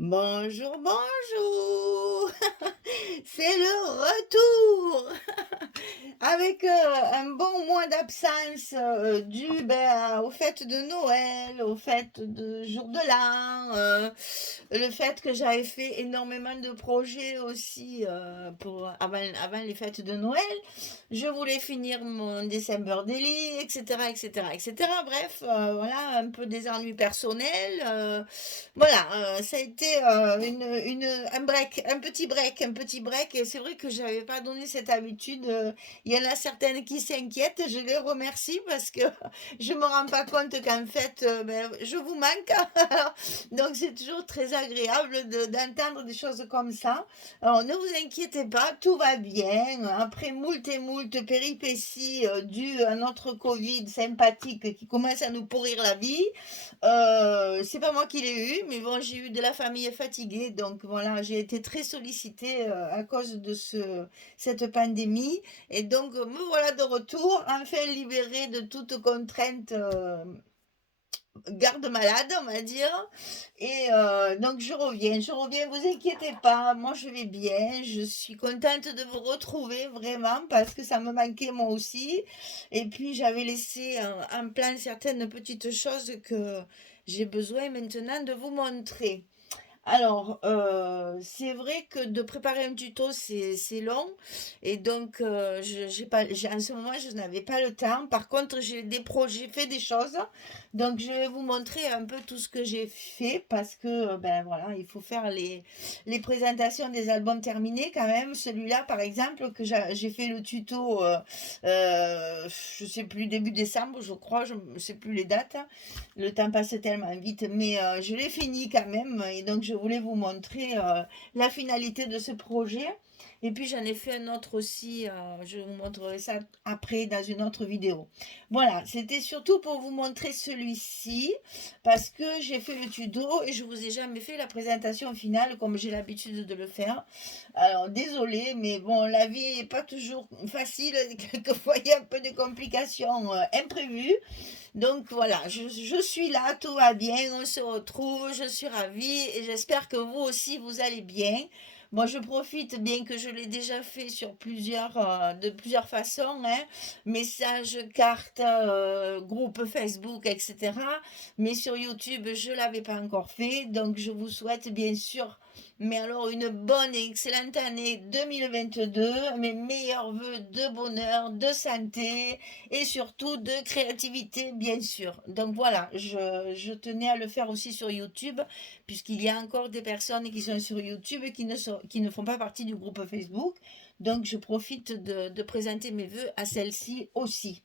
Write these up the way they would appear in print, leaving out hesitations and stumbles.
Bonjour, bonjour! C'est le retour! Avec, un bon mois d'absence, dû, aux fêtes de Noël, aux fêtes de jour de l'an, le fait que j'avais fait énormément de projets aussi, pour avant les fêtes de Noël. Je voulais finir mon December Daily et cetera et cetera et cetera. Bref, voilà, un peu des ennuis personnels, voilà, ça a été un petit break, et c'est vrai que j'avais pas donné cette habitude. Il y en a certaines qui s'inquiètent, je les remercie parce que je me rends pas compte qu'en fait, je vous manque. Donc c'est toujours très agréable d'entendre des choses comme ça. Alors ne vous inquiétez pas, tout va bien. Après moult et moult péripéties dues à notre Covid sympathique qui commence à nous pourrir la vie, c'est pas moi qui l'ai eu, mais bon, j'ai eu de la famille fatiguée, donc voilà, j'ai été très sollicitée à cause de cette pandémie, et donc me voilà de retour, enfin libérée de toute contrainte garde malade, on va dire, et donc je reviens, vous inquiétez pas, moi je vais bien, je suis contente de vous retrouver vraiment parce que ça me manquait moi aussi, et puis j'avais laissé en plan certaines petites choses que j'ai besoin maintenant de vous montrer. Alors, c'est vrai que de préparer un tuto, c'est long, et donc je j'ai pas j'ai en ce moment, je n'avais pas le temps. Par contre, j'ai fait des choses, donc je vais vous montrer un peu tout ce que j'ai fait parce que, voilà, il faut faire les présentations des albums terminés quand même. Celui-là, par exemple, que j'ai fait le tuto, je sais plus, début décembre, je crois, je ne sais plus les dates. Le temps passe tellement vite, mais je l'ai fini quand même, et donc je voulais vous montrer la finalité de ce projet. Et puis j'en ai fait un autre aussi, je vous montrerai ça après dans une autre vidéo. Voilà, c'était surtout pour vous montrer celui-ci, parce que j'ai fait le tuto et je vous ai jamais fait la présentation finale comme j'ai l'habitude de le faire. Alors désolé, mais bon, la vie n'est pas toujours facile, quelquefois il y a un peu de complications imprévues. Donc voilà, je suis là, tout va bien, on se retrouve, je suis ravie et j'espère que vous aussi vous allez bien. Moi je profite, bien que je l'ai déjà fait sur de plusieurs façons, hein, messages, cartes, groupe Facebook, etc. Mais sur YouTube, je ne l'avais pas encore fait, donc je vous souhaite bien sûr, mais alors une bonne et excellente année 2022, mes meilleurs voeux de bonheur, de santé, et surtout de créativité, bien sûr. Donc voilà, je tenais à le faire aussi sur YouTube, puisqu'il y a encore des personnes qui sont sur YouTube et qui ne font pas partie du groupe Facebook. Donc je profite de présenter mes voeux à celles-ci aussi.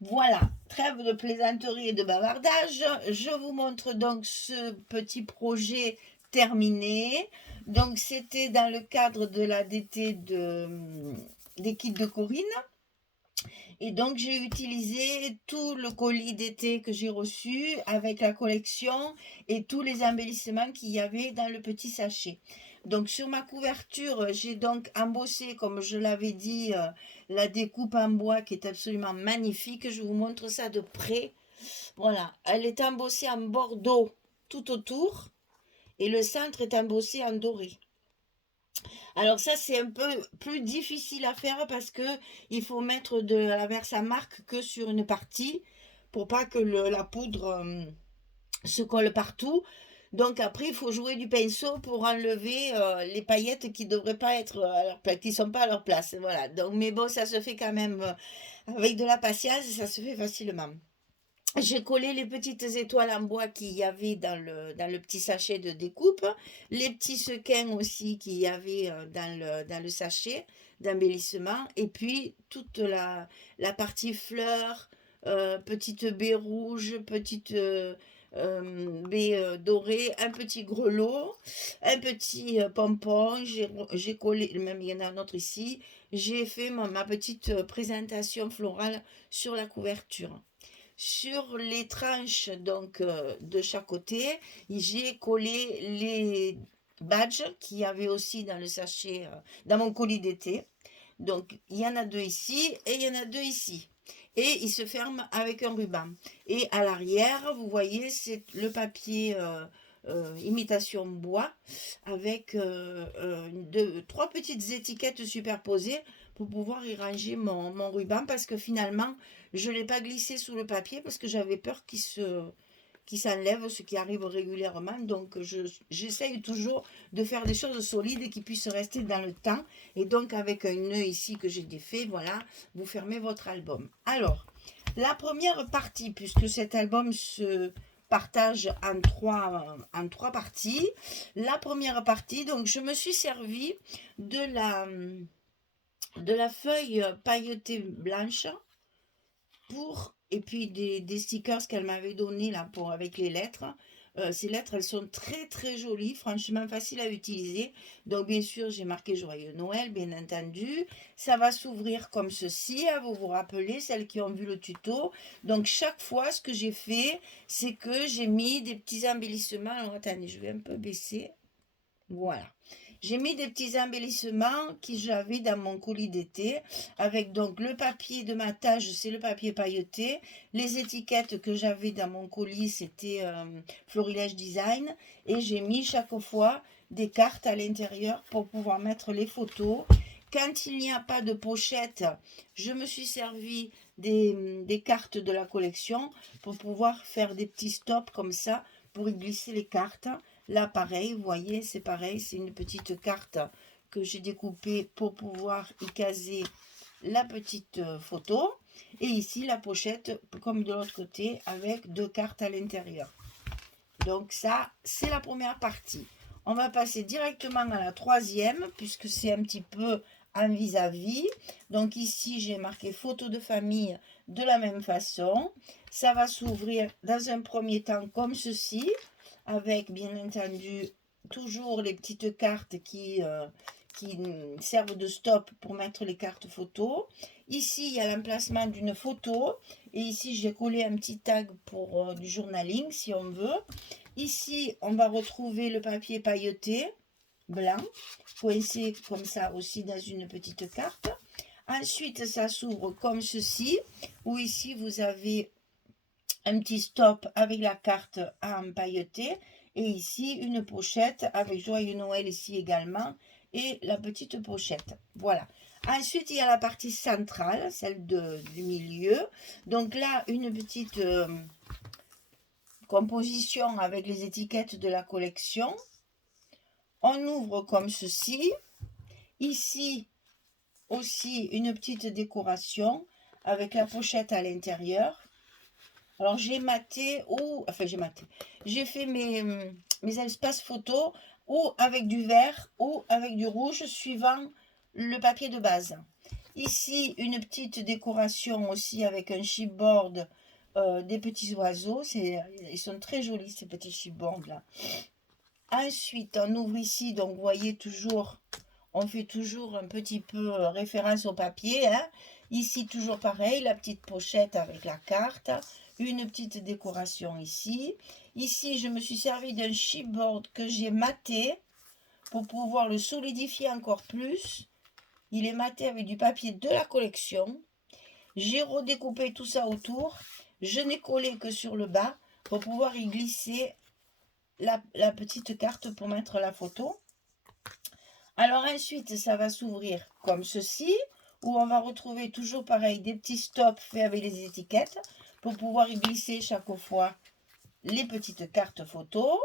Voilà, trêve de plaisanterie et de bavardage. Je vous montre donc ce petit projet terminé. Donc c'était dans le cadre de la DT des kits de Corinne. Et donc, j'ai utilisé tout le colis d'été que j'ai reçu avec la collection et tous les embellissements qu'il y avait dans le petit sachet. Donc, sur ma couverture, j'ai donc embossé, comme je l'avais dit, la découpe en bois qui est absolument magnifique. Je vous montre ça de près. Voilà, elle est embossée en bordeaux tout autour et le centre est embossé en doré. Alors ça, c'est un peu plus difficile à faire parce que il faut mettre de la verse marque que sur une partie pour pas que la poudre se colle partout. Donc après, il faut jouer du pinceau pour enlever les paillettes qui devraient pas être à leur place, qui sont pas à leur place. Voilà. Donc, mais bon, ça se fait quand même avec de la patience, et ça se fait facilement. J'ai collé les petites étoiles en bois qu'il y avait dans le petit sachet de découpe, les petits sequins aussi qu'il y avait dans le sachet d'embellissement, et puis toute la partie fleurs, petite baie rouge, petite baie dorée, un petit grelot, un petit pompon. J'ai collé, même il y en a un autre ici, j'ai fait ma petite présentation florale sur la couverture. Sur les tranches donc de chaque côté, j'ai collé les badges qu'il y avait aussi dans le sachet, dans mon colis d'été. Donc il y en a deux ici et il y en a deux ici. Et ils se ferment avec un ruban. Et à l'arrière, vous voyez, c'est le papier imitation bois avec 3 petites étiquettes superposées pour pouvoir y ranger mon ruban parce que finalement, je ne l'ai pas glissé sous le papier parce que j'avais peur qu'il s'enlève, ce qui arrive régulièrement. Donc, j'essaye toujours de faire des choses solides et qui puissent rester dans le temps. Et donc, avec un nœud ici que j'ai défait, voilà, vous fermez votre album. Alors, la première partie, puisque cet album se partage en trois parties. La première partie, donc je me suis servi de la feuille pailletée blanche pour, et puis des stickers qu'elle m'avait donné là pour, avec les lettres. Ces lettres, elles sont très très jolies, franchement faciles à utiliser. Donc bien sûr, j'ai marqué Joyeux Noël, bien entendu. Ça va s'ouvrir comme ceci, hein, vous vous rappelez, celles qui ont vu le tuto. Donc chaque fois, ce que j'ai fait, c'est que j'ai mis des petits embellissements. Alors attendez, je vais un peu baisser. Voilà. J'ai mis des petits embellissements que j'avais dans mon colis d'été avec donc le papier de ma tâche, c'est le papier pailleté. Les étiquettes que j'avais dans mon colis, c'était Florilège Design. Et j'ai mis chaque fois des cartes à l'intérieur pour pouvoir mettre les photos. Quand il n'y a pas de pochette, je me suis servi des cartes de la collection pour pouvoir faire des petits stops comme ça pour y glisser les cartes. Là, pareil, vous voyez, c'est pareil, c'est une petite carte que j'ai découpée pour pouvoir y caser la petite photo. Et ici, la pochette, comme de l'autre côté, avec 2 cartes à l'intérieur. Donc ça, c'est la première partie. On va passer directement à la troisième, puisque c'est un petit peu en vis-à-vis. Donc ici, j'ai marqué photo de famille de la même façon. Ça va s'ouvrir dans un premier temps comme ceci, avec bien entendu toujours les petites cartes qui servent de stop pour mettre les cartes photos. Ici, il y a l'emplacement d'une photo. Et ici, j'ai collé un petit tag pour du journaling, si on veut. Ici, on va retrouver le papier pailleté blanc, coincé comme ça aussi dans une petite carte. Ensuite, ça s'ouvre comme ceci, où ici, vous avez un petit stop avec la carte à empailleter. Et ici, une pochette avec Joyeux Noël ici également. Et la petite pochette. Voilà. Ensuite, il y a la partie centrale, celle du milieu. Donc là, une petite composition avec les étiquettes de la collection. On ouvre comme ceci. Ici aussi, une petite décoration avec la pochette à l'intérieur. Alors, j'ai maté, j'ai fait mes espaces photos ou avec du vert ou avec du rouge suivant le papier de base. Ici, une petite décoration aussi avec un chipboard, des petits oiseaux. Ils sont très jolis ces petits chipboards là. Ensuite, on ouvre ici, donc vous voyez toujours, on fait toujours un petit peu référence au papier. Hein. Ici, toujours pareil, la petite pochette avec la carte. Une petite décoration ici. Ici, je me suis servi d'un chipboard que j'ai maté pour pouvoir le solidifier encore plus. Il est maté avec du papier de la collection. J'ai redécoupé tout ça autour. Je n'ai collé que sur le bas pour pouvoir y glisser la petite carte pour mettre la photo. Alors ensuite, ça va s'ouvrir comme ceci, où on va retrouver toujours pareil des petits stops faits avec les étiquettes pour pouvoir y glisser chaque fois les petites cartes photos.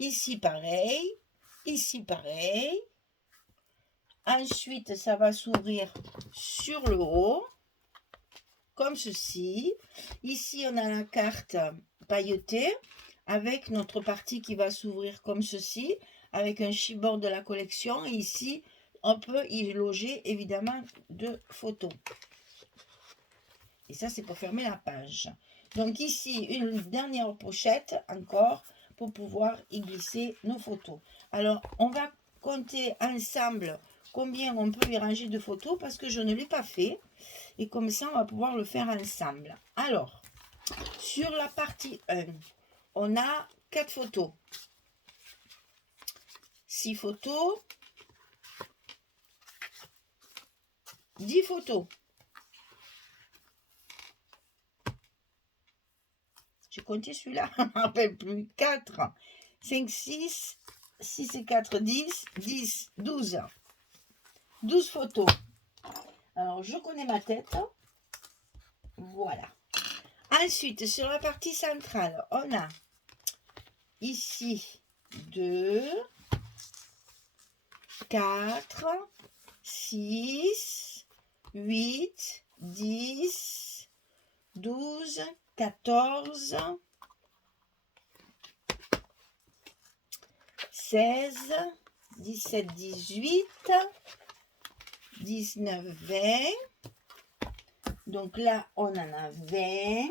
Ici pareil, ici pareil. Ensuite, ça va s'ouvrir sur le haut, comme ceci. Ici, on a la carte pailletée avec notre partie qui va s'ouvrir comme ceci, avec un chipboard de la collection. Et ici, on peut y loger évidemment 2 photos. Et ça, c'est pour fermer la page. Donc ici, une dernière pochette encore pour pouvoir y glisser nos photos. Alors, on va compter ensemble combien on peut y ranger de photos parce que je ne l'ai pas fait. Et comme ça, on va pouvoir le faire ensemble. Alors, sur la partie 1, on a 4 photos. 6 photos. 10 photos. J'ai compté celui-là, je ne me rappelle plus. 4, 5, 6, 6 et 4, 10, 10, 12. 12 photos. Alors, je connais ma tête. Voilà. Ensuite, sur la partie centrale, on a ici 2, 4, 6, 8, 10, 12, 14, 16, 17, 18, 19, 20. Donc là, on en a 20.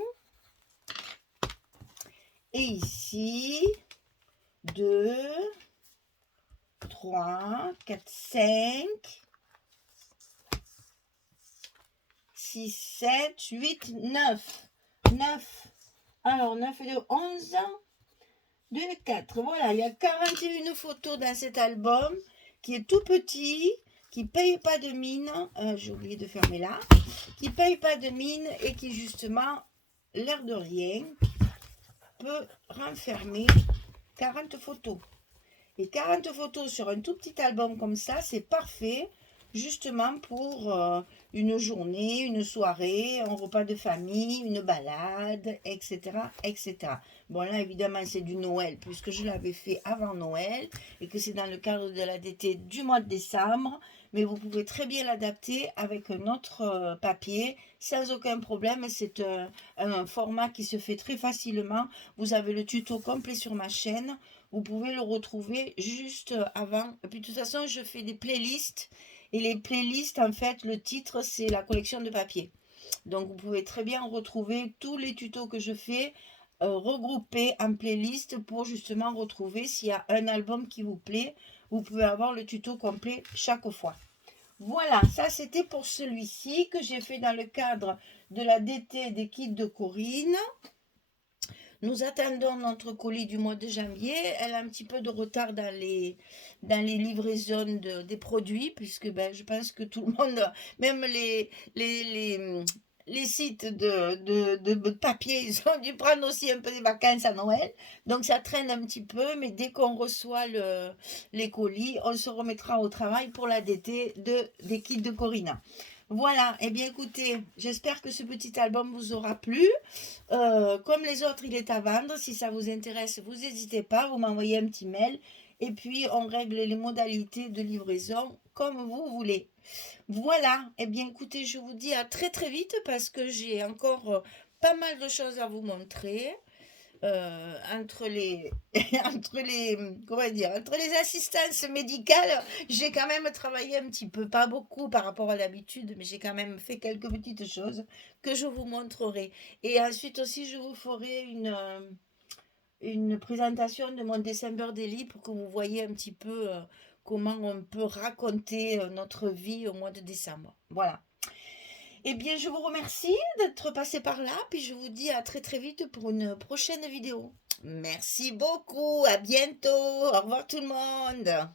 Et ici, 2, 3, 4, 5, 6, 7, 8, 9. 9. Alors, 9 et 2, 11. 2 et 4. Voilà, il y a 41 photos dans cet album qui est tout petit, qui ne paye pas de mine. J'ai oublié de fermer là. Qui ne paye pas de mine et qui, justement, l'air de rien, peut renfermer 40 photos. Et 40 photos sur un tout petit album comme ça, c'est parfait justement pour une journée, une soirée, un repas de famille, une balade, etc. etc. Bon là évidemment c'est du Noël puisque je l'avais fait avant Noël et que c'est dans le cadre de la DT du mois de décembre, mais vous pouvez très bien l'adapter avec un autre papier sans aucun problème. C'est un format qui se fait très facilement. Vous avez le tuto complet sur ma chaîne. Vous pouvez le retrouver juste avant. Et puis de toute façon, je fais des playlists. Et les playlists, en fait, le titre, c'est la collection de papier. Donc, vous pouvez très bien retrouver tous les tutos que je fais regroupés en playlist pour justement retrouver s'il y a un album qui vous plaît. Vous pouvez avoir le tuto complet chaque fois. Voilà, ça c'était pour celui-ci que j'ai fait dans le cadre de la DT des kits de Corinne. Nous attendons notre colis du mois de janvier. Elle a un petit peu de retard dans les livraisons des produits, puisque ben, je pense que tout le monde, même les sites de papier, ils ont dû prendre aussi un peu des vacances à Noël. Donc ça traîne un petit peu, mais dès qu'on reçoit les colis, on se remettra au travail pour la DT des kits de Corina. Voilà, et bien écoutez, j'espère que ce petit album vous aura plu. Comme les autres, il est à vendre. Si ça vous intéresse, vous n'hésitez pas, vous m'envoyez un petit mail. Et puis, on règle les modalités de livraison comme vous voulez. Voilà, et bien écoutez, je vous dis à très très vite parce que j'ai encore pas mal de choses à vous montrer. Entre les entre les assistances médicales, j'ai quand même travaillé un petit peu, pas beaucoup par rapport à l'habitude, mais j'ai quand même fait quelques petites choses que je vous montrerai. Et ensuite aussi, je vous ferai une présentation de mon December Daily pour que vous voyez un petit peu comment on peut raconter notre vie au mois de décembre. Voilà. Eh bien, je vous remercie d'être passé par là, puis je vous dis à très très vite pour une prochaine vidéo. Merci beaucoup, à bientôt, au revoir tout le monde.